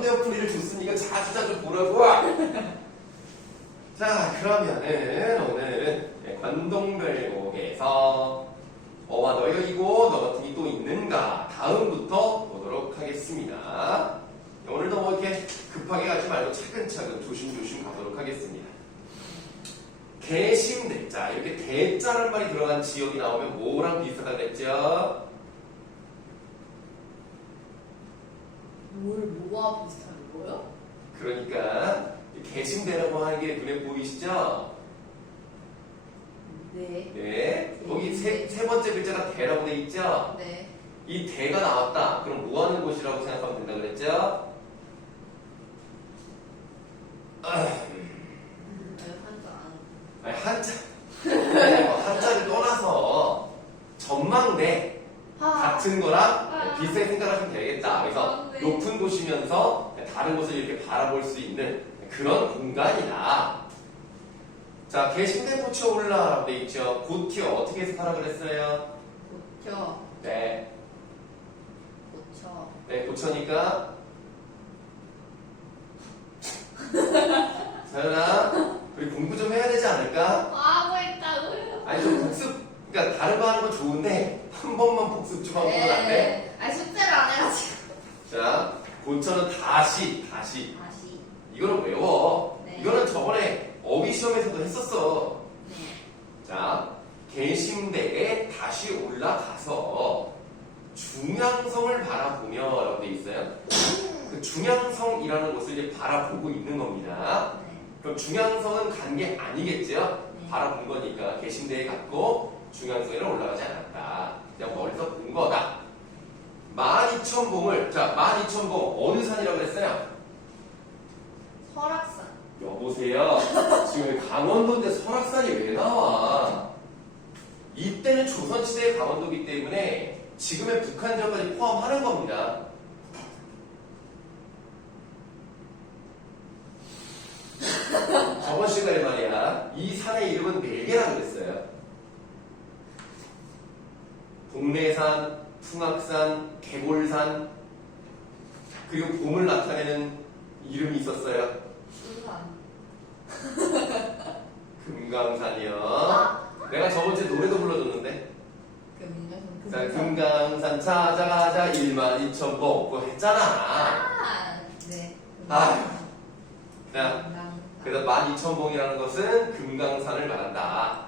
현대어풀이를 줬으니까 자주자주 보라고. 자, 그러면은 오늘은 관동별곡에서 어와 너여이고 너 같은 게 또 있는가 다음부터 보도록 하겠습니다. 오늘도 뭐 이렇게 급하게 가지 말고 차근차근 조심조심 가도록 하겠습니다. 개심대. 자, 이렇게 대자란 말이 들어간 지역이 나오면 뭐랑 비슷하다 그랬죠? 뭐가 비슷한 거요? 그러니까 개심대라고 하는 게 눈에 보이시죠? 네. 네. 거기 세 번째 글자가 대라고 돼 있죠? 네. 이 대가 나왔다. 그럼 뭐 하는 곳이라고 생각하면 된다 그랬죠? 아니, 한자를 떠나서 전망대 같은 거랑 비슷하게 생각하시면 되겠다. 그래서 높은 곳이면서 다른 곳을 이렇게 바라볼 수 있는 그런 공간이다. 자, 개심대 고쳐 올라라고 돼 있죠. 고티어 어떻게 해석하라 그랬어요? 고쳐. 네. 고쳐. 네, 고쳐니까. 서연아, 우리 공부 좀 해야 되지 않을까? 뭐 했다고요? 아니, 좀 복습, 그러니까 다른 거 하는 건 좋은데, 한 번만 복습 좀 하고 보면 안 돼? 아니, 숙제를 안 해가지고. 자, 고쳐는 다시. 다시. 이거는 외워. 네. 이거는 저번에 어휘 시험에서도 했었어. 네. 자, 개심대에 다시 올라가서 중앙성을 바라보며 라고 돼 있어요. 그 중앙성이라는 곳을 이제 바라보고 있는 겁니다. 네. 그럼 중앙성은 간 게 아니겠죠? 네. 바라본 거니까 개심대에 갔고 중앙성에는 올라가지 않았다. 그냥 멀리서 본 거다. 12,000봉을, 자, 12,000봉 어느 산이라고 그랬어요? 설악산. 여보세요. 지금 강원도인데 설악산이 왜 나와? 이때는 조선시대의 강원도이기 때문에 지금의 북한 지역까지 포함하는 겁니다. 저번 시간에 말이야, 이 산의 이름은 4개라고 그랬어요. 동래산, 풍악산, 개골산, 그리고 봄을 나타내는 이름이 있었어요. 수산. 금강산이요. 내가 저번주에 노래도 불러줬는데. 자, 금강산 찾아가자 12,000봉 그거 했잖아. 네. 아휴. 자, 그래서 12,000봉이라는 것은 금강산을 말한다.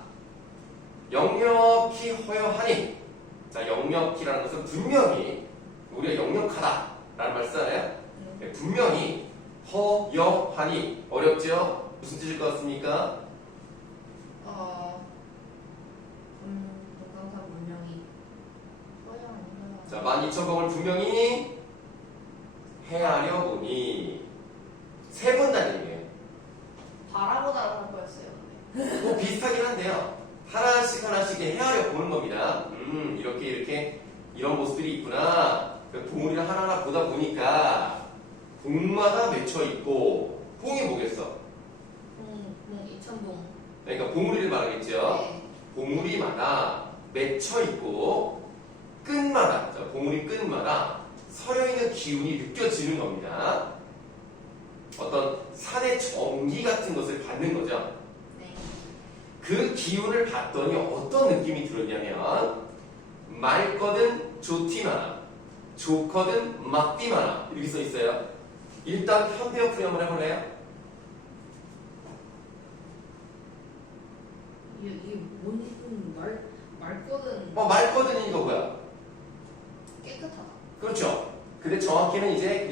역력히 허여하니. 자, 역력히라는 것은 분명히 우리가 역력하다라는 말 쓰잖아요. 네, 분명히 허여하니 어렵죠? 무슨 뜻일 것 같습니까? 동강산 문명이 자, 12,000봉을 분명히 헤아려 보니 세 번 다니네요. 바라보다라고 할 거였어요. 뭐 비슷하긴 한데요. 하나씩 헤아려 보는 겁니다. 이렇게 이런 모습들이 있구나. 봉우리를 하나하나 보다 보니까 봉마다 맺혀 있고, 봉이 뭐겠어? 봉 2,000봉. 그러니까 봉우리를 말하겠죠. 네. 봉우리마다 맺혀 있고 끝마다, 자, 봉우리 끝마다 서려 있는 기운이 느껴지는 겁니다. 어떤 산의 정기 같은 것을 받는 거죠. 네. 그 기운을 받더니 어떤 느낌이 들었냐면 맑거든 좋디마나 좋거든 막디마나 이렇게 써 있어요. 일단 현대어풀이 한번 해볼래요? 이게 뭔 맑거든. 맑거든이 이거 뭐야? 깨끗하다. 그렇죠. 근데 정확히는 이제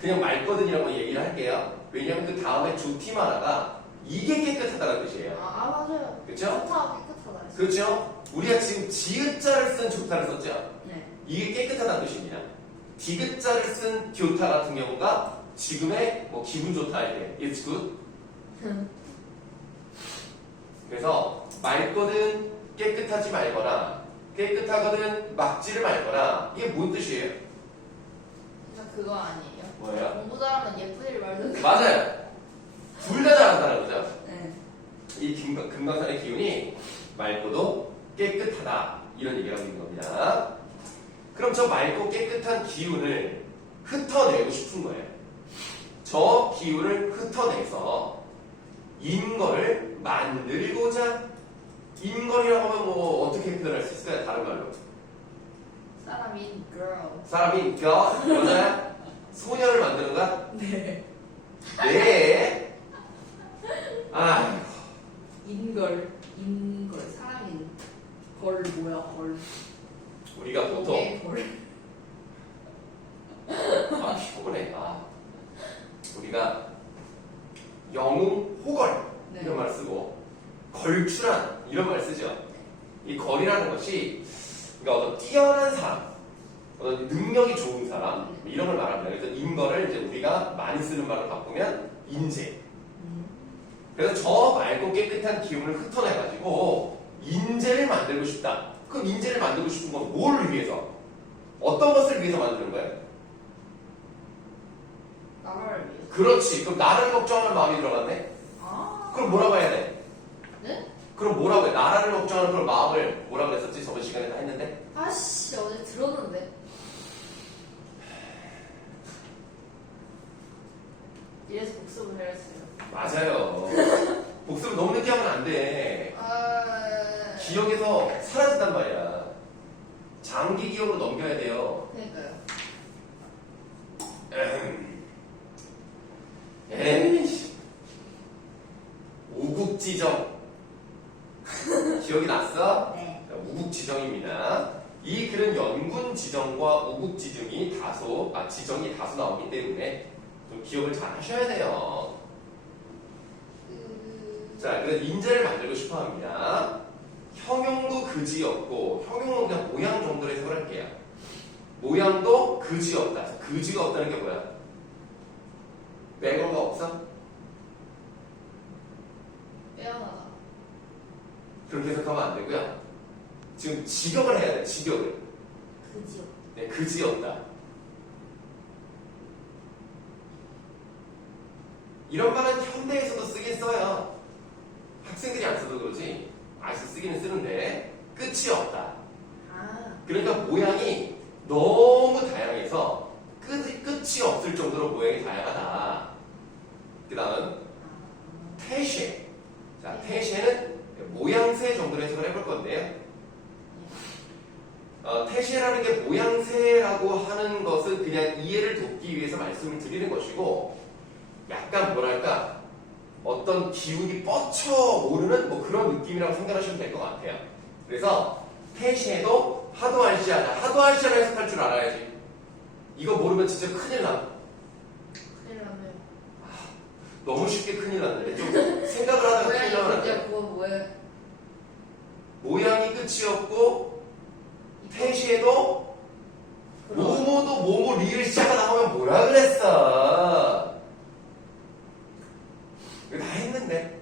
그냥 맑거든이라고 얘기를 할게요. 왜냐하면 그 다음에 좋디마나가 이게 깨끗하다는 뜻이에요. 맞아요. 그렇죠? 좋다, 깨끗하다. 그렇죠? 우리가 지금 지읒자를 쓴 좋다를 썼죠. 네. 이게 깨끗하다는 뜻입니다. 디귿자를 쓴 교타 같은 경우가 지금의 뭐 기분 좋다 할 때 it's good. 그래서 맑거든 깨끗하지 말거나 깨끗하거든 막지를 말거나 이게 뭔 뜻이에요? 진짜 그거 아니에요? 뭐예요? 공부 잘하면 예쁜 일 말든. 맞아요. 둘 다 잘한다는 거죠. 네. 이 금강산의 기운이 맑고도 깨끗하다 이런 얘기를 하고 있는 겁니다. 그럼 저 맑고 깨끗한 기운을 흩어내고 싶은 거예요. 저 기운을 흩어내서 인거를 만들고자. 인거리라고 하면 뭐 어떻게 표현할 수 있을까요? 다른 말로. 사람인 girl. 사람이 여자야? 소녀를 만드는 거야? 네. 네. 아, 인걸. 사람인 걸 뭐야 걸. 우리가 보통 걸. 피곤해. 우리가 영웅 호걸 네. 이런 말 쓰고 걸출한 이런 말 쓰죠. 이 걸이라는 것이 그러니까 어떤 뛰어난 사람, 어떤 능력이 좋은 사람 이런 걸 말합니다. 그래서 인거를 이제 우리가 많이 쓰는 말로 바꾸면 인재. 그래서 저 맑고 깨끗한 기운을 흩어내가지고 인재를 만들고 싶다. 그럼 인재를 만들고 싶은 건 뭘 위해서? 어떤 것을 위해서 만드는 거예요? 나라를 위해서. 그렇지. 그럼 나를 걱정하는 마음이 들어갔네? 그럼 뭐라고 해야 돼? 네? 그럼 뭐라고 해? 나라를 걱정하는 그런 마음을 뭐라고 그랬었지? 저번 시간에 다 했는데? 아씨 어제 들었는데. 이래서 복습을 해야했어요. 맞아요. 복습을 너무 늦게 하면 안 돼. 아. 기억에서 사라진단 말이야. 장기 기억으로 넘겨야 돼요. 그러니까요. 에이씨. 우국지정. 기억이 났어? 네. 우국지정입니다. 이 글은 연군지정과 우국지정이 지정이 다소 나오기 때문에 좀 기억을 잘 하셔야 돼요. 자, 그래서 인재를 만들고 싶어 합니다. 형용도 그지없고, 형용은 그냥 모양 정도로 해석을 할게요. 모양도 그지없다. 그지가 없다는 게 뭐야? 빼거가 없어? 빼어나다. 그렇게 해석하면 안 되고요. 지금 직역을 해야 돼, 직역을. 그지요. 네, 그지없다. 이런 말은 현대에서도 쓰긴 써요. 학생들이 안 써도 그러지. 아직도 쓰기는 쓰는데, 끝이 없다. 그러니까 모양이 너무 다양해서 끝이 없을 정도로 모양이 다양하다. 그 다음, 태쉐. 자, 태쉐는 모양새 정도로 해석을 해볼 건데요. 태쉐라는 게 모양새라고 하는 것은 그냥 이해를 돕기 위해서 말씀을 드리는 것이고, 약간 뭐랄까, 어떤 기운이 뻗쳐 오르는 뭐 그런 느낌이라고 생각하시면 될 것 같아요. 그래서 태쉐도 하도할시하다. 하도할시하다 해석할 줄 알아야지. 이거 모르면 진짜 큰일 나. 큰일 났네요. 너무 쉽게 큰일 났는데 좀 생각을 하다가 큰일 나면 안 돼. 그거 뭐예요? 모양이 끝이 없고 태쉐도 모모도 모모 리을 시작하다 하면 뭐라 그랬어. 이거 다 했는데.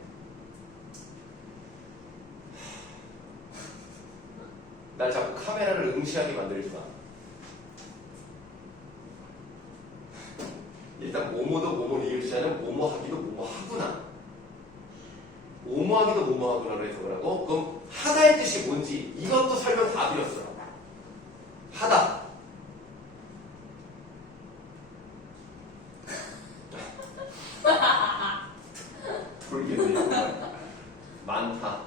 날 자꾸 카메라를 응시하게 만들지 마. 일단 모모도 모모 리을 시작은 모모하기도 모모하구나. 모모하기도 모모하구나로 해석을 하고, 그럼 하다의 뜻이 뭔지 이것도 설명 다 드렸어. 하다. 돌겠네. 많다.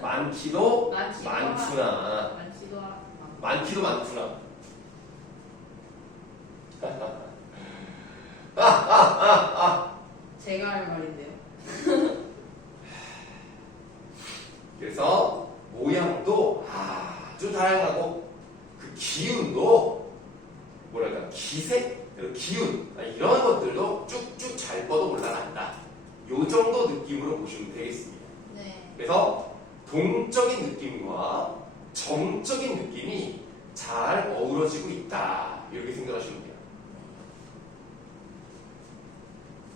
많기도 많구나. 많기도 많구나. 제가 할 말인데요. 그래서 모양도 아주 다양하고 그 기운도 뭐랄까 기세, 기운 이런 것들도 쭉쭉 잘 뻗어 올라간다. 요 정도 느낌으로 보시면 되겠습니다. 네. 그래서 동적인 느낌과 정적인 느낌이 잘 어우러지고 있다. 이렇게 생각하시면 돼요.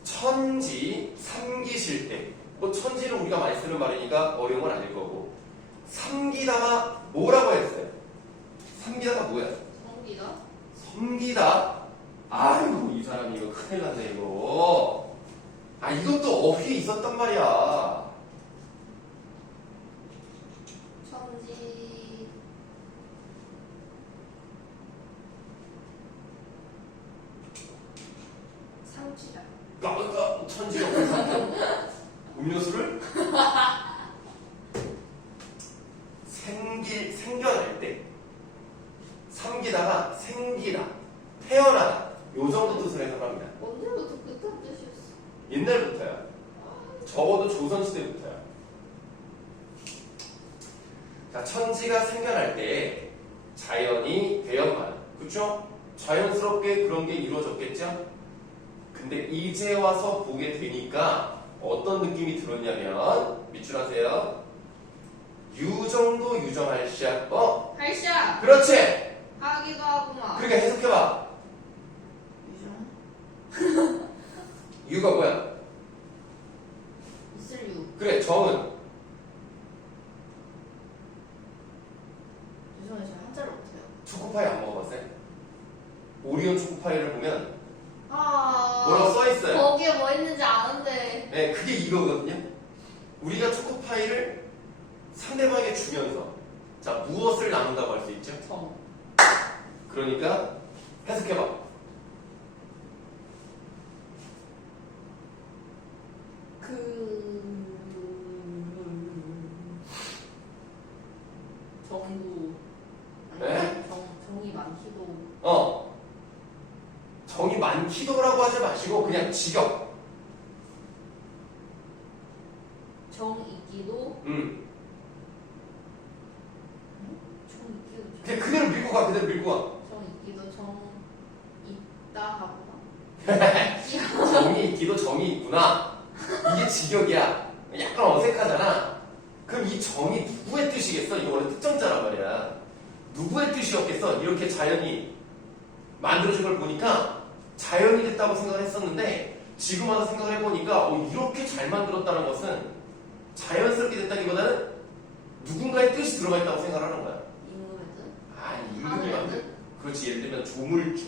천지 삼기실 때, 뭐 천지는 우리가 많이 쓰는 말이니까 어려운 건 아닐 거고, 삼기다가 뭐라고 했어요? 삼기다가 뭐야? 성기다? 섬기다. 아이고 이 사람이 이거 큰일 났네 이거. 이것도 어휘에 있었단 말이야. 천지. 천지가 불삼켜. 음료수를 생겨날 때, 삼기다가 생기다, 태어나다, 요 정도 뜻을 해석합니다. 언제부터 그딴 뜻이었어? 옛날부터야. 적어도 조선시대부터야. 자, 천지가 생겨날 때 자연이 대연만, 그쵸? 자연스럽게 그런 게 이루어졌겠죠? 근데 이제 와서 보게 되니까 어떤 느낌이 들었냐면, 밑줄 하세요. 유정도 유정할 시야. 할샤. 그렇지! 하기도 하구만. 그러니까 해석해봐. 유정. 유가 뭐야? 있을 유. 그래, 정은. 죄송해요. 저 한자를 못해요. 초코파이 안 먹어봤어요? 오리온 초코파이를 보면 아. 뭐라고 써있어요? 거기에 뭐 있는지 아는데. 네, 그게 이거거든요. 우리가 초코파이를 상대방에게 주면서 자, 무엇을 나눈다고 할 수 있죠? 정. 그러니까 해석해봐. 정도. 네? 정이 많기도. 정이 많기도라고 하지 마시고 그냥 직역. 정 있기도. 정 있기도. 그냥 그대로 밀고 가, 그대로 밀고 가. 정 있기도 정 있다 하구나. 정이 있기도 정이 있구나. 이게 직역이야. 약간 어색하잖아. 그럼 이 정이 누구의 뜻이겠어? 이거 원래 특정자란 말이야. 누구의 뜻이었겠어? 이렇게 자연이 만들어진 걸 보니까 자연이 됐다고 생각을 했었는데 지금 와서 생각을 해보니까 이렇게 잘 만들었다는 것은 자연스럽게 됐다기보다는 누군가의 뜻이 들어가 있다고 생각을 하는 거야. 임금의 뜻? 임금이 하늘의 만든. 뜻? 그렇지. 예를 들면 조물주.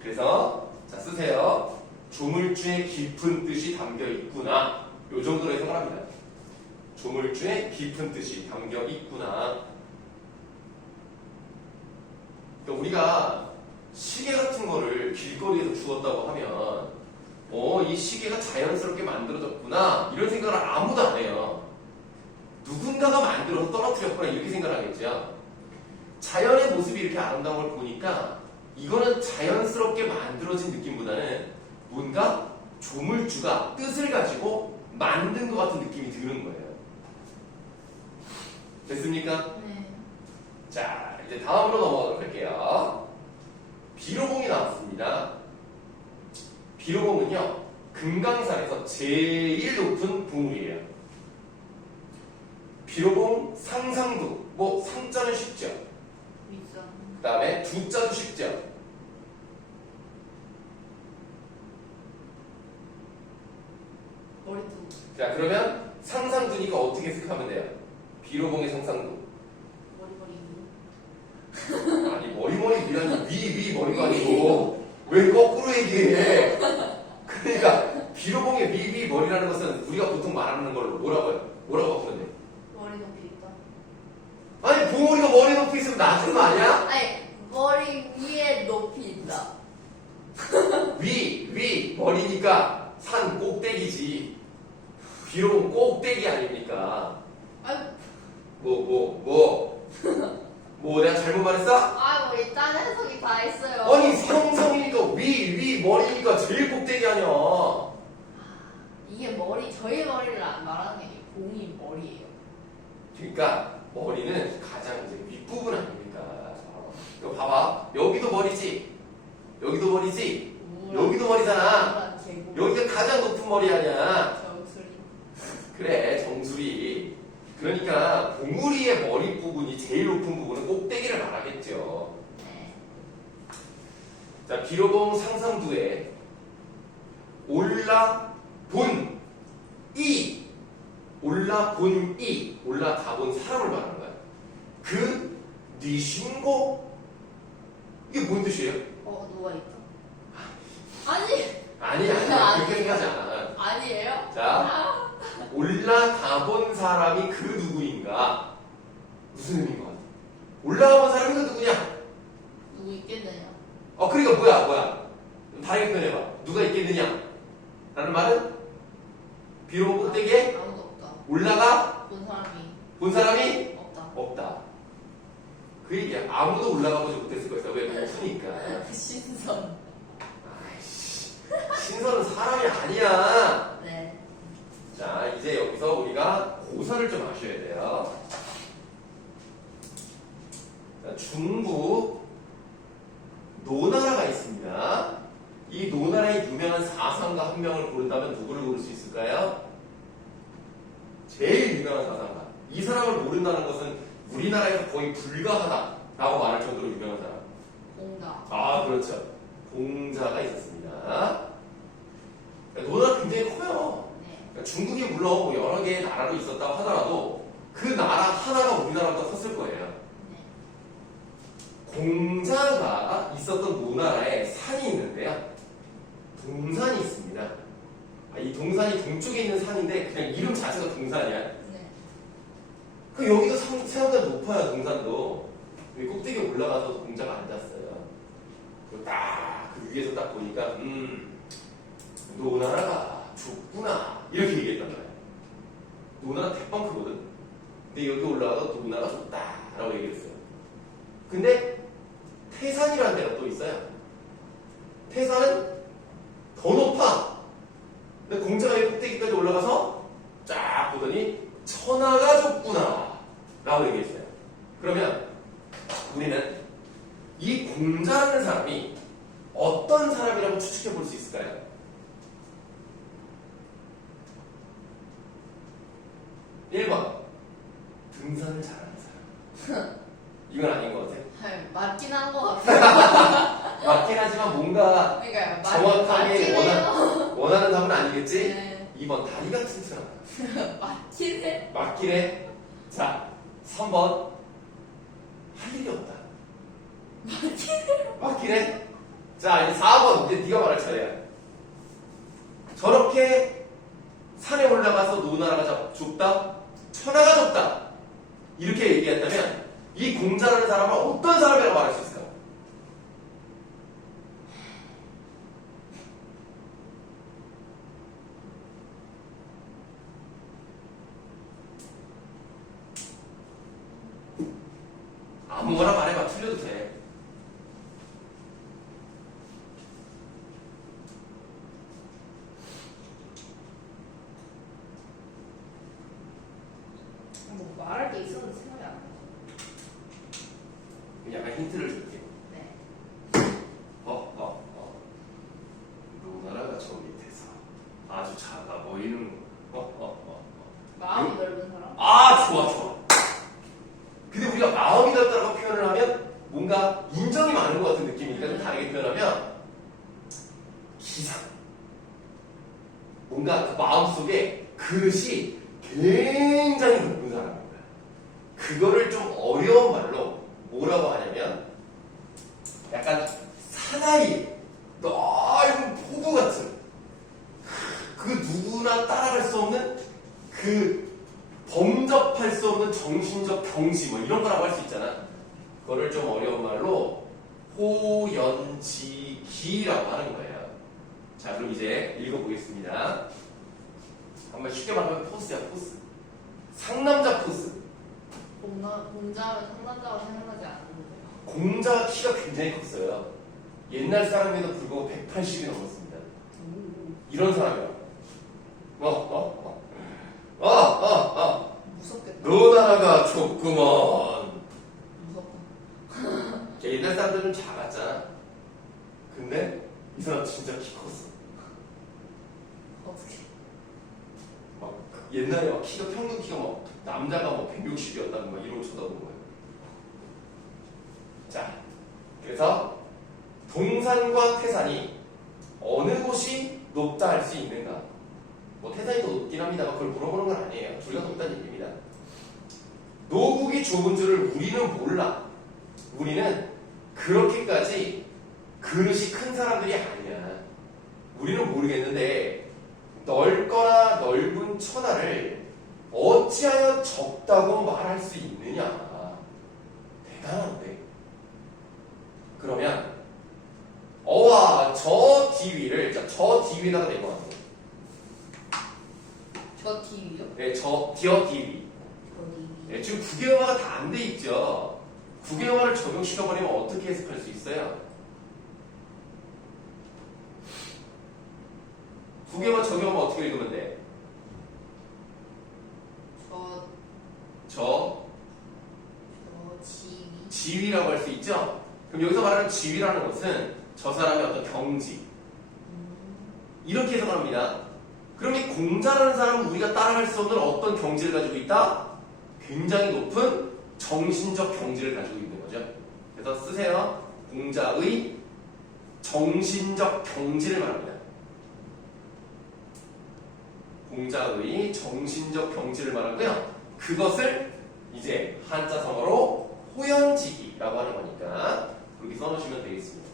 그래서 자 쓰세요. 조물주의 깊은 뜻이 담겨 있구나. 요 정도로 해석을 합니다. 조물주의 깊은 뜻이 담겨 있구나. 그러니까 우리가 시계 같은 거를 길거리에서 주웠다고 하면 이 시계가 자연스럽게 만들어졌구나 이런 생각을 아무도 안 해요. 누군가가 만들어서 떨어뜨렸구나 이렇게 생각을 하겠죠. 자연의 모습이 이렇게 아름다운 걸 보니까 이거는 자연스럽게 만들어진 느낌보다는 뭔가 조물주가 뜻을 가지고 만든 것 같은 느낌이 드는 거예요. 됐습니까? 네. 자, 이제 다음으로 넘어가도록 할게요. 비로봉이 나왔습니다. 비로봉은요, 금강산에서 제일 높은 봉우리예요. 비로봉 상상두, 뭐 상자는 쉽죠. 윗산. 그 다음에 두자도 쉽죠. 머리투. 자, 그러면 상상두니까 어떻게 해석하면 돼요? 비로봉의 상상두. 머리. 아니, 머리라니 위 머리가 아니고 왜 거꾸로 얘기해? 그러니까 비로봉의 위 머리라는 것은 우리가 보통 말하는 걸로 뭐라고 바꾸면 돼? 머리 높이 있다. 아니, 봉우리가 머리 높이 있으면 낮은 거 아니야? 아니, 머리 위에 높이 있다. 위 머리니까 산 꼭대기지. 비로봉 꼭대기 아닙니까? 아유, 뭐 내가 잘못 말했어? 뭐 일단 해석이 다 있어요. 아니, 삼성이니까 위 머리니까 제일 꼭대기 아니야. 이게 저희 머리를 안 말하는 게 아니고 공이 머리예요. 그러니까 머리는 가장 이제 윗부분 아닙니까? 이거 봐봐. 여기도 머리지. 여기도 머리지. 여기도 머리잖아. 여기가 가장 높은 머리 아니야. 정수리. 그래, 정수리. 그러니까 봉우리의 머리 부분이 제일 높은 부분은 꼭대기를 말하겠죠. 네. 자, 비로봉 상상두에 올라본 올라가본 사람을 말하는 거야. 그 니신고 이게 뭔 뜻이에요? 누가 있다? 아니. 그렇게 생각하지 않아. 아니에요? 자, 올라가본 사람이 그 누구인가? 무슨 의미인 것 같아? 올라가본 사람이 그 누구냐? 누구 있겠느냐? 그러니까 뭐야? 다르게 표현해봐. 누가 있겠느냐? 라는 말은 비록 꼭대기에 아무도 없다. 올라가 본 사람이 본 사람이 없다. 없다. 그 얘기야. 아무도 올라가보지 못했을 거였어. 왜? 높으니까. 신선. 아이씨, 신선은 사람이 아니야. 네. 자, 이제 여기서 우리가 고사를 좀 아셔야 돼요. 자, 중국 노나라가 있습니다. 이 노나라의 유명한 사상가 한 명을 고른다면 누구를 고를 수 있을까요? 제일 유명한 사상가. 이 사람을 모른다는 것은 우리나라에서 거의 불가하다라고 말할 정도로 유명한 사람. 공다. 아, 그렇죠. 공자가 있었습니다. 노나라 굉장히 커요. 네. 그러니까 중국이 물론 뭐 여러 개의 나라로 있었다고 하더라도 그 나라 하나가 우리나라보다 컸을 거예요. 네. 공자가 있었던 노나라에 산이 있는데요. 동산이 있습니다. 이 동산이 동쪽에 있는 산인데 그냥 이름 자체가 동산이야. 네. 그 여기도 생각보다 높아요. 동산도. 여기 꼭대기에 올라가서 공자가 앉았어요. 딱 그 위에서 딱 보니까 노나라가 좁구나 이렇게 얘기했단 말이야. 노나라 대빵 크거든. 근데 여기 올라가서 노나라 좁다라고 얘기했어요. 근데 태산이라는 데가 또 있어요. 태산은 더 높아. 근데 공자가 이 꼭대기까지 올라가서 쫙 보더니 천하가 좁구나 라고 얘기했어요. 그러면 우리는 이 공자라는 사람이 어떤 사람이라고 추측해 볼 수 있을까요? (1번) 등산을 잘하는 사람. 이건 아닌 것 같아요. 맞긴 한 것 같아요. 맞긴 하지만 뭔가 그러니까 정확하게 원하는 답은 아니겠지? 네. 2번 다리가 튼튼하다. 맞긴 해. 맞긴 해. 자, 3번 할 일이 없다. 맞긴 해. 자, 이제 4번 이제 네가 말할 차례야. 저렇게 산에 올라가서 노나라가 좁다, 천하가 좁다 이렇게 얘기했다면 이 공자라는 사람은 어떤 사람이라고 말할 수 있을까? 아무거나 말해봐. 틀려도 돼. 뭐 말할 게 있었는데 생각이 안 나. 약간 힌트를 줄게. 네. 노나라가 저 밑에서 아주 작아 보이는 마음이 넓은 사람? 아, 좋아. 근데 우리가 마음이 넓다라고 표현을 하면 뭔가 인정이 많은 것 같은 느낌이니까 좀 다르게 표현하면 기상. 뭔가 그 마음속에 그릇이 굉장히 높은 사람입니다. 그거를 좀 어려운 말로 뭐라고 하냐면 약간 사나이 넓은 포도 같은 그 누구나 따라갈 수 없는 그 범접할 수 없는 정신적 경지 뭐 이런 거라고 할 수 있잖아. 그거를 좀 어려운 말로 호연지기라고 하는 거예요. 자, 그럼 이제 읽어보겠습니다. 한번 쉽게 말하면 포스야, 포스. 상남자 포스. 공자하면 상남자가 생각나지 않는데요. 공자가 키가 굉장히 컸어요. 옛날 사람에도 불구하고 180이 넘었습니다. 이런 사람이야. 무섭겠다. 노나라가 좁구먼. 무섭다. 옛날 사람들은 작았잖아. 근데 이 사람 진짜 키 컸어. 어떻게? 막 옛날에 막 키가 평균 키가 막 남자가 뭐 160이었다고 막 이러고 쳐다보는 거예요. 자, 그래서 동산과 태산이 어느 곳이 높다 할 수 있는가? 뭐 태산이 더 높긴 합니다만 그걸 물어보는 건 아니에요. 둘 다 높다는 얘기입니다. 노국이 좁은 줄을 우리는 몰라. 우리는 그렇게까지 그릇이 큰 사람들이 아니야. 우리는 모르겠는데 넓거나 넓은 천하를 어찌하여 적다고 말할 수 있느냐. 대단한데. 그러면 어와 저 뒤위를 저 뒤위에다가 내려왔어. 저 TV요? 네, 디어 디비. 네, 지금 국외영화가 다 안 돼 있죠. 국외영화를 적용시켜버리면 어떻게 해석할 수 있어요? 국외영화 적용하면 어떻게 읽으면 돼? 저 지위라고 할 수 있죠? 그럼 여기서 말하는 지위라는 것은 저 사람의 어떤 경지. 이렇게 해석합니다. 그럼 이 공자라는 사람은 우리가 따라갈 수 없는 어떤 경지를 가지고 있다? 굉장히 높은 정신적 경지를 가지고 있는 거죠. 그래서 쓰세요. 공자의 정신적 경지를 말합니다. 공자의 정신적 경지를 말하고요. 그것을 이제 한자성어로 호연지기라고 하는 거니까 그렇게 써놓으시면 되겠습니다.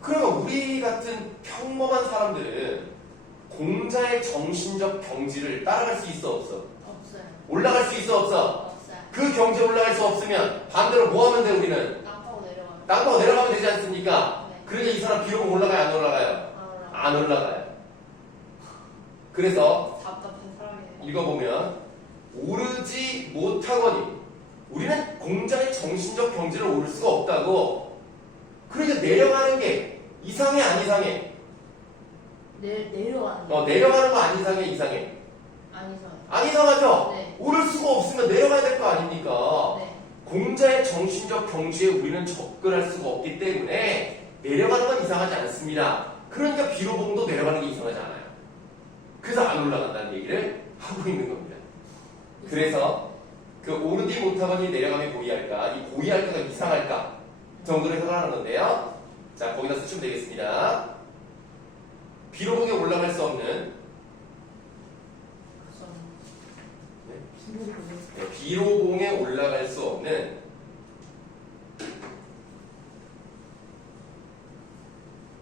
그러면 우리 같은 평범한 사람들은 공자의 정신적 경지를 따라갈 수 있어 없어? 없어요. 올라갈 수 있어 없어? 없어요. 그 경지에 올라갈 수 없으면 반대로 뭐 하면 돼 우리는? 땅 파고 내려가요. 땅 파고 내려가면 되지 않습니까? 네. 그러니까 이 사람 비록 올라가요 안 올라가요? 안 올라가요. 그래서 답답한 사람이네요. 읽어보면 오르지 못하거니 우리는 공자의 정신적 경지를 오를 수가 없다고. 그러니까 내려가는 게 이상해 안 이상해? 내려가는 거. 내려가는 거 안 이상해 이상해? 아니죠. 안 이상하죠? 네. 오를 수가 없으면 내려가야 될 거 아닙니까? 네. 공자의 정신적 경지에 우리는 접근할 수가 없기 때문에 내려가는 건 이상하지 않습니다. 그러니까 비로봉도 내려가는 게 이상하지 않아요. 그래서 안 올라간다는 얘기를 하고 있는 겁니다. 그래서 그 오르지 못하거니 내려가면 고의할까? 이 고의할까가 이상할까? 정도로 해석하는 건데요. 자, 거기다 쓰시면 되겠습니다. 비로봉에 올라갈 수 없는 비로봉에 올라갈 수 없는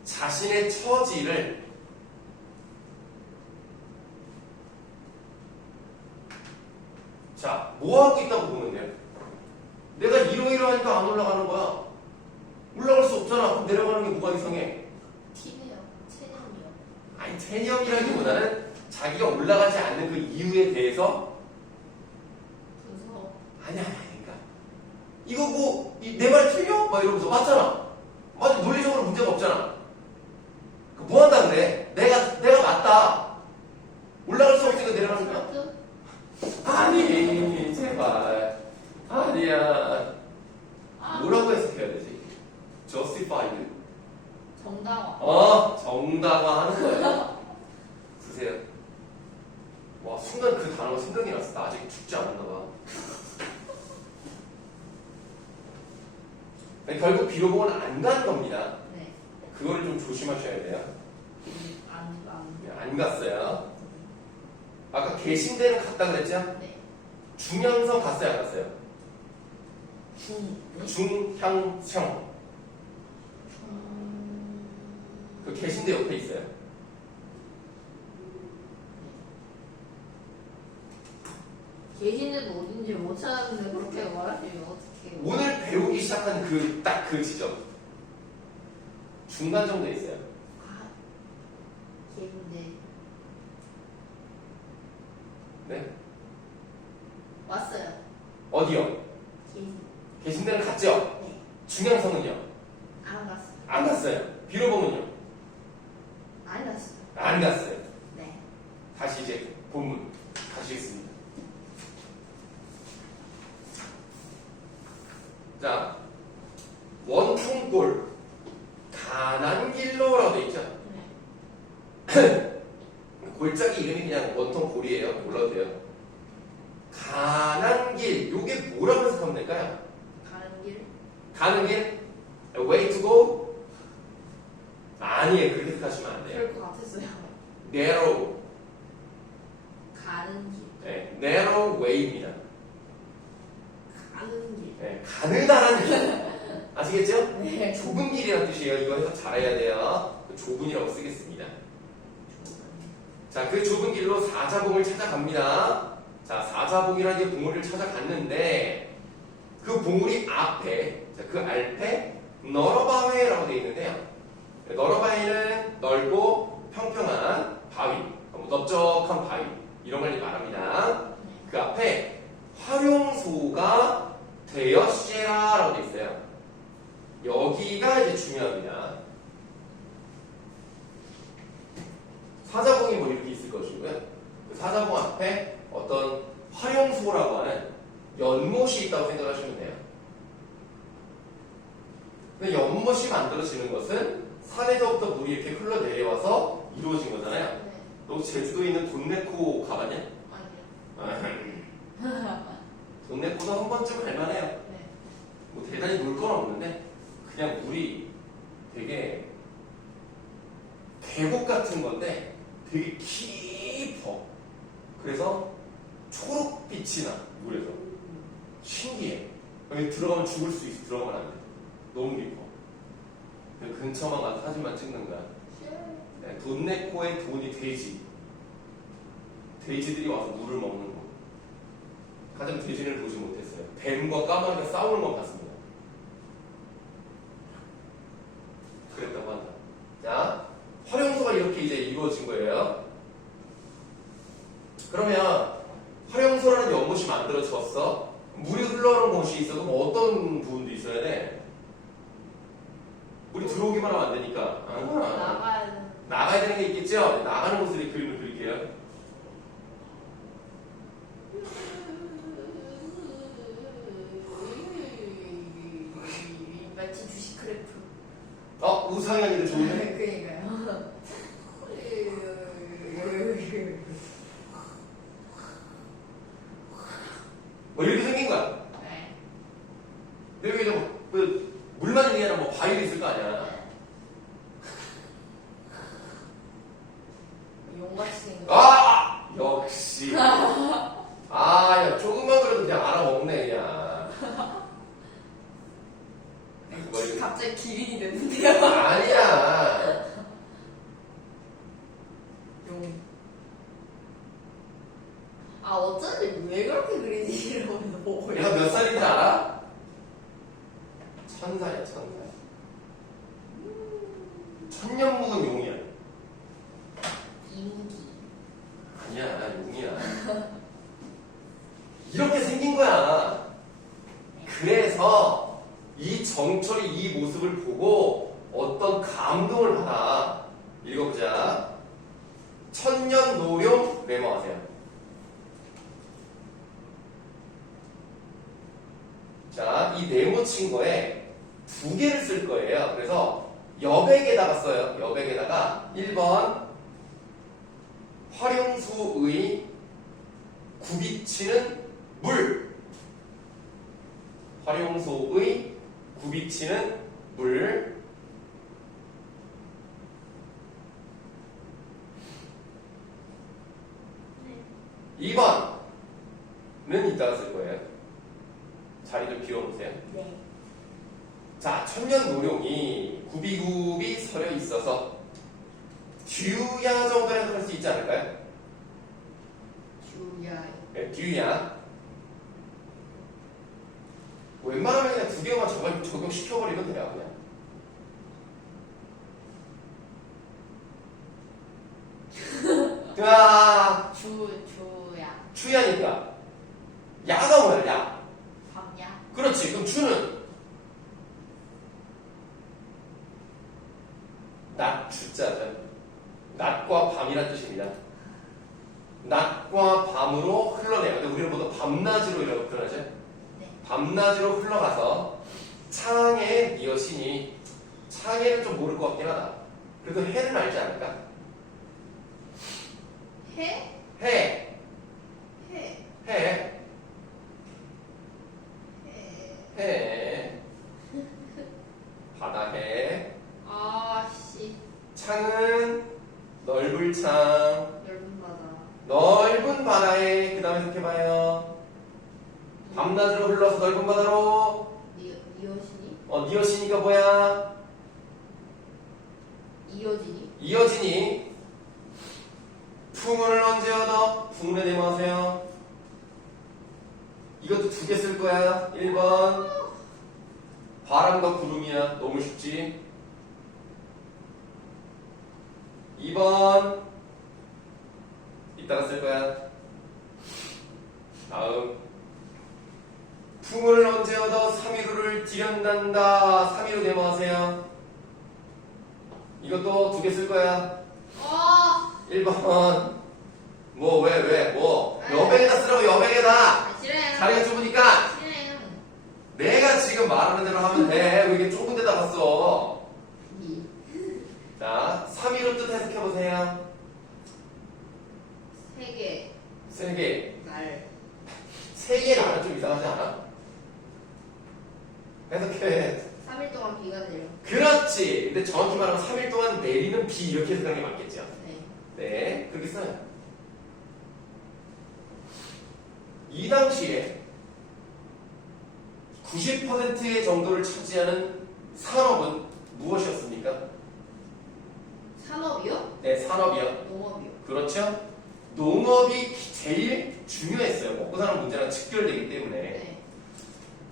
자신의 처지를 자, 뭐 하고 있다고 보면 돼요? 내가 이러이러하니까 안 올라가는 거야. 올라갈 수 없잖아. 그럼 내려가는 게 뭐가 이상해? 티네요. 체념이요. 아니, 체념이라기보다는 자기가 올라가지 않는 그 이유에 대해서 무서워. 아니야, 그러니까 이거 뭐 내 말 틀려? 막 이러면서 맞잖아. 맞아, 논리적으로 문제가 없잖아. 뭐 한다 그래? 내가 맞다. 올라갈 수 없으니까 내려가는 거야. 아니, 제발. 아니야. 뭐라고 해석해야 되지? justified. 정당화. 정당화 하는 거예요. 쓰세요. 와, 순간 그 단어가 생각이 났어. 나 아직 죽지 않았나 봐. 결국 비로봉은 안 가는 겁니다. 네. 그거를 좀 조심하셔야 돼요. 안 갔어요. 아까 계신 데는 갔다 그랬죠? 네. 중향성 갔어요, 안 갔어요? 네? 중향성. 그 계신 데 옆에 있어요. 계시는데도 어딘지 못 찾았는데 그렇게 말하시면 어떡해요? 오늘 배우기 시작한 딱 그 지점. 중간 정도에 있어요. 계신데 네? 왔어요. 어디요? 계신. 계신 데는 갔죠? 네. 중향성은요? 안 갔어요. 안 갔어요. 비로봉은요? 안 갔어요. 안 갔어요. 네. 다시 이제 본문 가시겠습니다. 자, 원통골 가난 길로라고 돼 있죠? 네. 골짜기 이름이 그냥 원통골이에요. 몰라도 돼요. 가난 길, 요게 뭐라고 해석하면 될까요? 가는 길. 가는 길? way to go? 아니에요. 그렇게 생각하시면 안 돼요. 그럴 것 같았어요. narrow. 가는 길. 네, narrow way입니다. 가는 길. 네, 가느다란 길. 아시겠죠? 네. 좁은 길이라는 뜻이에요. 이거 해석 잘해야 돼요. 좁은이라고 쓰겠습니다. 자, 그 좁은 길로 사자봉을 찾아갑니다. 자, 사자봉이라는 게 봉우리를 찾아갔는데 그 봉우리 앞에, 자, 그 앞에 너러바회라고 되어 있는데요. 너러바위는 넓고 평평한 바위, 넓적한 바위 이런 걸 말합니다. 그 앞에 활용소가 되었시라라고 돼 있어요. 여기가 이제 중요합니다. 사자봉이 뭐 이렇게 있을 것이고요. 그 사자봉 앞에 어떤 활용소라고 하는 연못이 있다고 생각하시면 돼요. 근데 연못이 만들어지는 것은 산에서부터 물이 이렇게 흘러내려와서 이루어진 거잖아요. 네. 너 제주도에 있는 돈네코 가봤냐? 아니요. 돈네코도 한 번쯤 갈만해요. 네. 뭐 대단히 놀 건 없는데 그냥 물이 되게 계곡 같은 건데 되게 깊어. 그래서 초록빛이 나 물에서. 신기해. 여기 들어가면 죽을 수 있어. 들어가면 안 돼. 너무 깊어. 그 근처만 가서 사진만 찍는 거야. 네, 돈네코의 돈이 돼지. 돼지들이 와서 물을 먹는 거. 하지만 돼지를 보지 못했어요. 뱀과 까마귀가 싸우는 건 봤습니다. 그랬다고 한다. 자, 활용소가 이렇게 이제 이루어진 거예요. 그러면 활용소라는 연못이 만들어졌어. 물이 흘러오는 곳이 있어도 뭐 어떤 부분도 있어야 돼? 물이 들어오기만 하면 안 되니까. 나가야 되는 게 있겠죠? 나가는 곳을 그림을 그릴게요. 마치 주식 그래프. 우상향이도 좋은데? 그러니까요. 뭐 이렇게 생긴 거야. 네. 근데 여기 좀 물만 있는 게 아니라 뭐 바위도 있을 거 아니야. 용같이 생긴. 역시. 야, 조금만 그래도 그냥 알아먹네, 그냥. 갑자기 기린이 됐는데요. 아니야. 용. 어쩐지 왜 그렇게 그리지 이러면서 보고. 얘가 몇 살인지 알아? 1000살이야, 1000살. 천년 묵은 용이야. 인기. 아니야, 용이야. 이렇게 생긴 거야. 그래서 이 정철이 이 모습을 보고 어떤 감동을 받아. 읽어보자. 천년노룡 메모하세요. 자, 이 네모 친 거에 두 개를 쓸 거예요. 그래서 여백에다가 써요. 여백에다가 1번 활용소의 굽이치는 물. 활용소의 굽이치는 물. 네. 2번은 이따가 쓸 거예요. 자리 좀 비워놓으세요. 네. 자, 천년노룡이 굽이굽이 서려 있어서 듀야 정도 해석할 수 있지 않을까요? 주야. 네, 듀야. 웬만하면 그냥 두 개만 적용시켜버리면 돼요, 그냥. 주야. 추야니까. 야가 뭐야, 야? 밤야. 그렇지. 그럼 추는? 낮, 주자죠. 낮과 밤이란 뜻입니다. 낮과 밤으로 흘러내요. 근데 우리는 보통 밤낮으로 이라고 표현하죠. 네. 밤낮으로 흘러가서 창에 네 여신이 창에는 좀 모를 것 같긴 하다. 그래도 해는 알지 않을까? 해? 해. 해. 해. 해. 해. 바다 해. 씨. 창은 넓을 창. 넓은 바다. 넓은 바다에 그 다음에 생각해봐요. 밤낮으로 흘러서 넓은 바다로. 이어지니? 네 여신이가 뭐야? 이어지니? 이어지니. 풍운을 언제 얻어? 풍운에 내모하세요. 이것도 두 개 쓸 거야. 1번 바람과 구름이야. 너무 쉽지? 2번 이따가 쓸 거야. 다음 풍을 언제 얻어 3위로를 디련단다. 3위로 네모하세요. 이것도 두 개 쓸 거야. 1번 뭐 왜 여백에다 쓰라고. 여백에다. 싫어요. 자리가 좁으니까 싫어요. 내가 지금 말하는 대로 하면 돼. 왜 이렇게 좁은 데다 갔어. 자 3위로 뜻 해석해보세요. 3개. 3개. 날. 3개 나는 좀 이상하지 않아? 해석해. 3일 동안 비가 내려. 그렇지. 근데 정확히 말하면 3일 동안 내리는 비 이렇게 해석하는 게 맞겠죠. 네. 네, 그렇게 써요. 이 당시에 90%의 정도를 차지하는 산업은 무엇이었습니까? 산업이요? 네, 산업이요. 농업이요. 그렇죠? 농업이 제일 중요했어요. 먹고 사는 문제랑 직결되기 때문에. 네.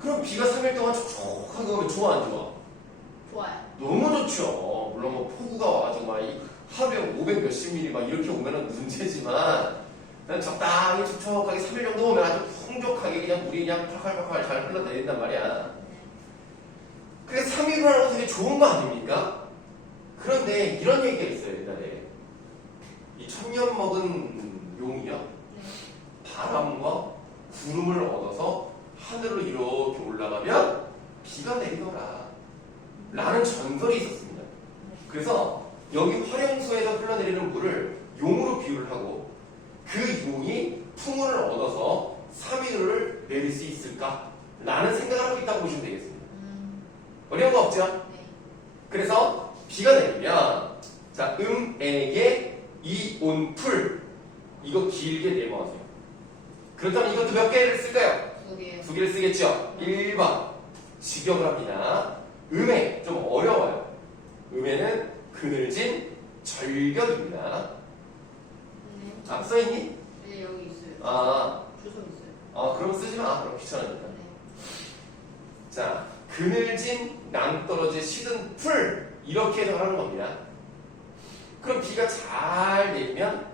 그럼 비가 3일 동안 촉촉하게 오면 좋아 안 좋아? 좋아요. 너무 좋죠. 물론 뭐 폭우가 와가지고 막 하루에 500 몇십 미리 막 이렇게 오면은 문제지만 그냥 적당히 촉촉하게 3일 정도 오면 아주 풍족하게 그냥 물이 그냥 팔팔팔팔 잘 흘러내린단 말이야. 그래서 3일을 하는 건 되게 좋은 거 아닙니까? 그런데 이런 얘기가 있어요. 옛날에 이 천년 먹은 용이요 네. 바람과 구름을 얻어서 하늘로 이렇게 올라가면 비가 내리더라 라는 전설이 있었습니다. 그래서 여기 활용소에서 흘러내리는 물을 용으로 비유를 하고 그 용이 풍운을 얻어서 3일을 내릴 수 있을까 라는 생각을 하고 있다고 보시면 되겠습니다. 어려운 거 없죠? 네. 그래서 비가 내리면 자 음에게 이온풀 이거 길게 네모하세요. 그렇다면 이것도 몇 개를 쓸까요? 2개요. 두 개를 쓰겠죠? 1번 직역을 합니다. 음에 좀 어려워요. 음에는 그늘진 절벽입니다. 네. 아 써있니? 네, 여기 있어요. 아, 주석 있어요. 그럼 쓰지 마. 그럼 귀찮으니까. 네. 자 그늘진 낭떠러지 시든 풀 이렇게 해석하는 겁니다. 그럼 비가 잘 내리면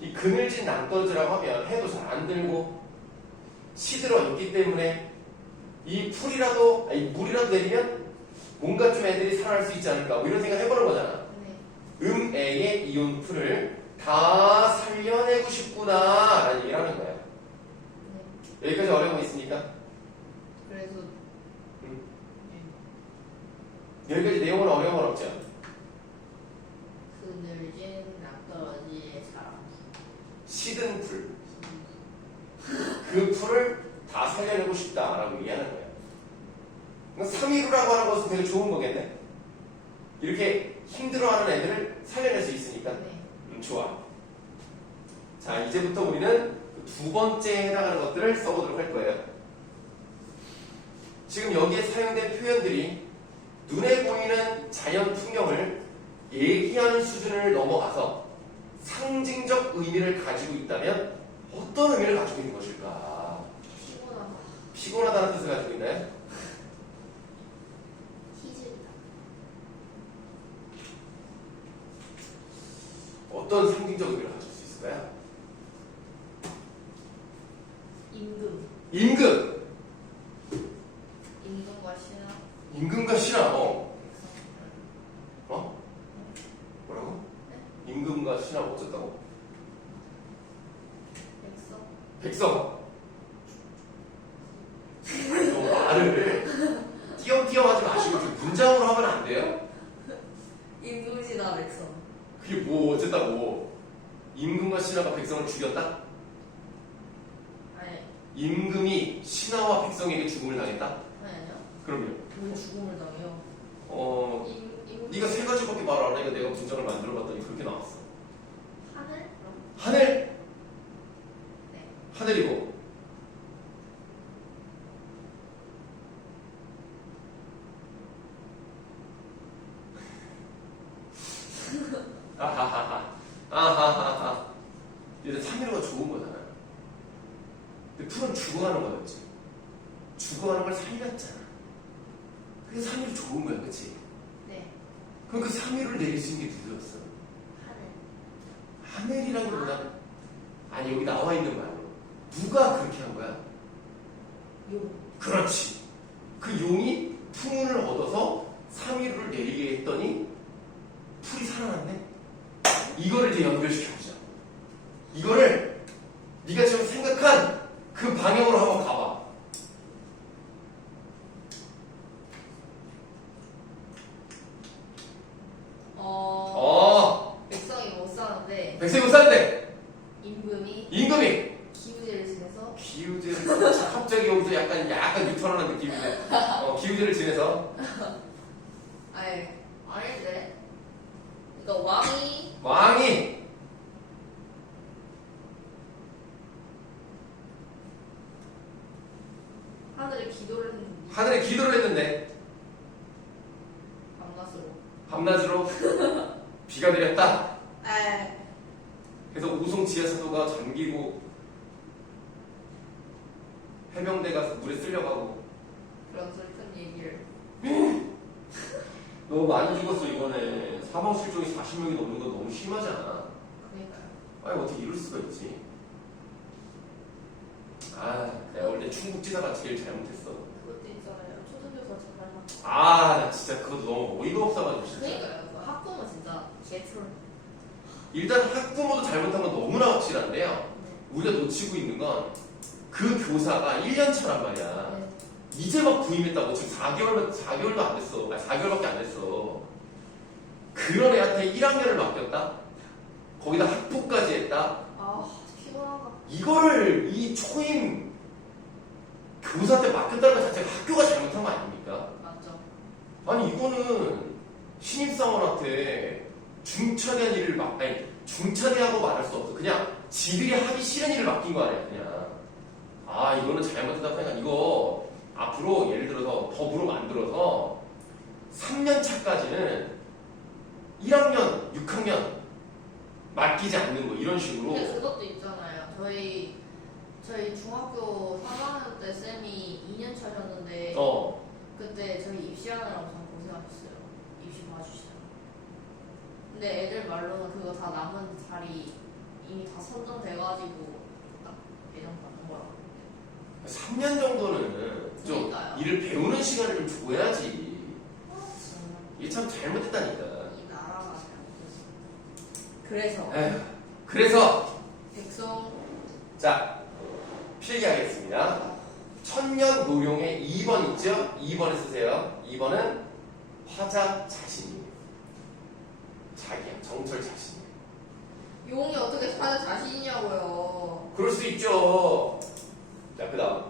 이 그늘진 낭떠러지라고 하면 해도 잘 안 들고 시들어 있기 때문에 이 풀이라도 아니 물이라도 내리면 뭔가 좀 애들이 살아날 수 있지 않을까 뭐 이런 생각 해보는 거잖아. 네. 음에의 이온 풀을 다 살려내고 싶구나 라는 얘기를 하는 거예요. 네. 여기까지 어려운 거 있습니까? 그래서 네. 여기까지 내용은 어려운 건 없죠? 그늘진 낭떠러지의 사람. 시든 풀. 그 풀을 다 살려내고 싶다라고 얘기하는 거예요. 3.15라고 하는 것은 되게 좋은 거겠네. 이렇게 힘들어하는 애들을 살려낼 수 있으니까. 네. 좋아. 자, 이제부터 우리는 두 번째에 해당하는 것들을 써보도록 할 거예요. 지금 여기에 사용된 표현들이 눈에 보이는 자연 풍경을 얘기하는 수준을 넘어가서 상징적 의미를 가지고 있다면 어떤 의미를 가지고 있는 것일까? 피곤하다. 피곤하다는 뜻을 가지고 있나요? 희질다. 어떤 상징적 의미를 가질 수 있을까요? 임금. 임금! 임금과 신하. 임금과 신하. 백성. 뭐라고? 네? 임금과 신하 어쩌다고? 백성. 백성! 너 말을 띄엄띄엄 하지 마시고 좀 문장으로 하면 안 돼요? 임금, 신하, 백성. 그게 뭐 어쨌다고? 임금과 신하가 백성을 죽였다? 아니, 임금이 신하와 백성에게 죽음을 당했다? 아니요. 그럼요. 왜 죽음을 당해요? 임금. 네가 세 가지밖에 말 안 하니까 내가 문장을 만들어봤더니 그렇게 나왔어. 하늘? 그럼? 하늘! 네. 하늘이고 아하하하 이제 3.15가 좋은 거잖아. 근데 풀은 죽어가는 거였지. 죽어가는 걸 살렸잖아. 그래서 3.15 좋은 거야, 그치? 네. 그럼 그 3.15를 내릴 수 있는 게 누구였어? 하늘. 하늘이라기보다는 아니 여기 나와 있는 말로 누가 그렇게 한 거야? 용. 그렇지. 그 용이 풍운을 얻어서 3위를 내리게 했더니 풀이 살아났네. 이거를 이제 연결시켜보자. 이거를 네가 지금 생각한 그 방향으로 한번 가봐. 백성이 못 사는데 백성이 못 사는데 임금이 임금이 기우제를 지내서 기우제를 갑자기 여기서 약간 뉴턴하는 느낌인데 기우제를 지내서 아닌데. 그러니까 왕이 하늘에 기도를 했는데 했는데 밤낮으로. 밤낮으로 비가 내렸다. 에이. 그래서 우송 지하차도가 잠기고 해병대가 물에 쓸려가고 그런 슬픈 얘기를. 너무 많이 죽었어 이번에. 사망 실종이 40명이 넘는 건 너무 심하지 않아? 그러니까요. 아니 어떻게 이럴 수가 있지? 내가 원래 충북지사가 제일 잘못했어. 그것도 있잖아요. 초등교사 정말 나 진짜 그거 너무 어이가 없어가지고 진짜. 그러니까요. 그 학부모 진짜 개트롤. 일단 학부모도 잘못한 건 너무나 확실한데요. 우리가 놓치고 있는 건 그 교사가 1년 차란 말이야. 네. 이제 막 부임했다고. 지금 4개월도 안 됐어. 4개월밖에 안 됐어. 그런 애한테 1학년을 맡겼다? 거기다 학부까지 했다? 피곤하다. 이거를 이 초임 교사한테 맡겼다는 것 자체가 학교가 잘못한 거 아닙니까? 맞죠. 아니 이거는 신입사원한테 중차대한 일을 중차대하고 말할 수 없어. 그냥 지들이 하기 싫은 일을 맡긴 거 아니야 그냥. 이거는 잘못했다고 생각. 이거 앞으로 예를 들어서 법으로 만들어서 3년 차까지는 1학년, 6학년 맡기지 않는 거 이런 식으로. 근데 그것도 있잖아요. 저희 중학교 3학년 때 쌤이 2년 차셨는데 그때 저희 입시하느라고 참 고생하셨어요. 입시 봐주시느라. 근데 애들 말로는 그거 다 남은 자리 이미 다 선정돼가지고 딱 배정받는 거라고. 3년 정도는 좀 그러니까요. 일을 배우는 시간을 좀 줘야지. 정말 이게 참 잘못했다니까. 이 나라가 잘못했어. 그래서 그래서 백성 자 필기하겠습니다. 천년 노룡의 2번 있죠? 2번을 쓰세요. 2번은 화자 자신이에요. 자기야, 정철 자신이에요. 용이 어떻게 사는 자신이냐고요. 그럴 수 있죠. 자, 그 다음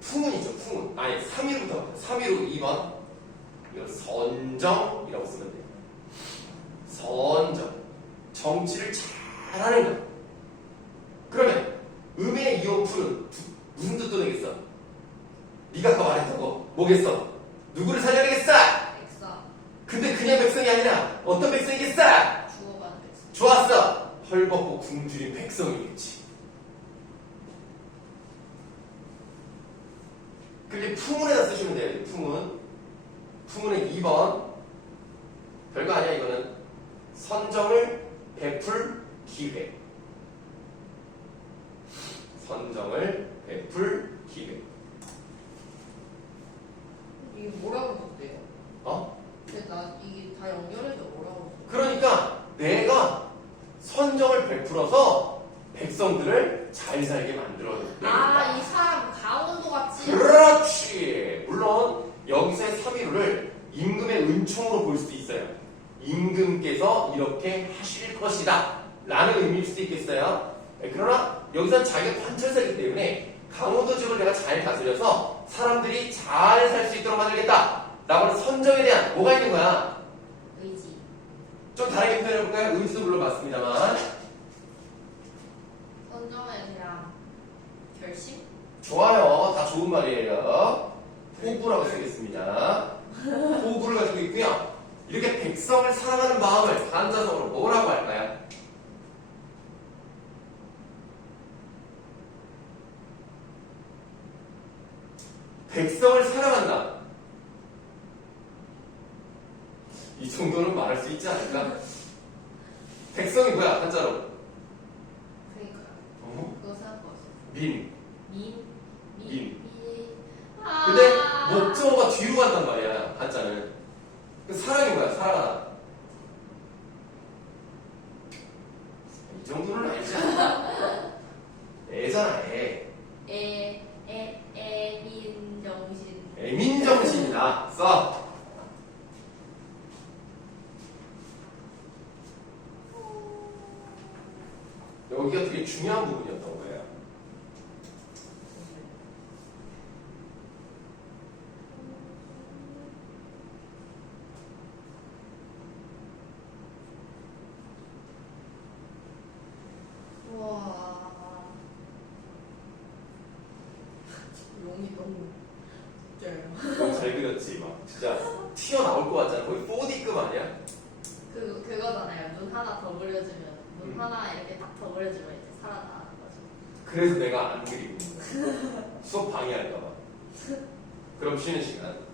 풍운이죠. 풍운. 3위로부터 3위로 2번. 이거 선정이라고 쓰면 돼요. 선정. 정치를 잘하는 거. 그러면 음의 이어풀은 무슨 뜻도 되겠어? 네가 아까 말했던 뭐겠어? 누구를 살려내겠어? 백성 근데 그냥 백성이 아니라 어떤 백성이겠어? 죽어가는 백성. 좋았어. 헐벗고 굶주린 백성이겠지. 그게 풍운에다 쓰시면 돼요. 풍운은 2번. 별거 아니야 이거는. 선정을 베풀 기회. 선정을 베풀 기회. 이게 뭐라고 적대요? 근데 이게 다 연결해서 뭐라고 적대요? 그러니까 내가 선정을 베풀어서 백성들을 잘 살게 만들어야 돼. 이 사람 강원도 같지? 그렇지. 물론 여기서의 3위로를 임금의 은총으로 볼 수도 있어요. 임금께서 이렇게 하실 것이다 라는 의미일 수도 있겠어요. 그러나 여기서는 자기가 관철사이기 때문에 강원도 지역을 내가 잘 다스려서 사람들이 잘 살 수 있도록 만들겠다 라고 하는 선정에 대한 뭐가 있는 거야? 의지. 좀 다르게 표현해볼까요? 의지도 물론 맞습니다만. 선정에 대한 결심? 좋아요. 다 좋은 말이에요. 포부라고 쓰겠습니다. 포부를 가지고 있고요. 이렇게 백성을 사랑하는 마음을 반자성어로 뭐라고 할까요? 백성을 사랑한다. 이 정도는 말할 수 있지 않을까? 백성이 뭐야 한자로? 그러니까요. 어? 그거 생각해봤어요. 민. 민. 민. 아. 근데 목적어가 뒤로 간단 말이야 한자는. 그 사람이 뭐야 살아가다. 이 정도는 알지 않나? 애잖아 애. 애민정신. 애민정신이다. 써. 여기가 되게 중요한 부분이었던 거예요. 와. 용이 너무 웃겨요. 너무 잘 그렸지 막 진짜 튀어나올 것 같잖아. 거의 4D급 아니야? 그거잖아요. 눈 하나 더 그려주면 눈 하나 이렇게 딱 더 그려주면 이제 살아나는 거죠. 그래서 내가 안 그리고 있는 거야. 수업 방해할까 봐. 그럼 쉬는 시간.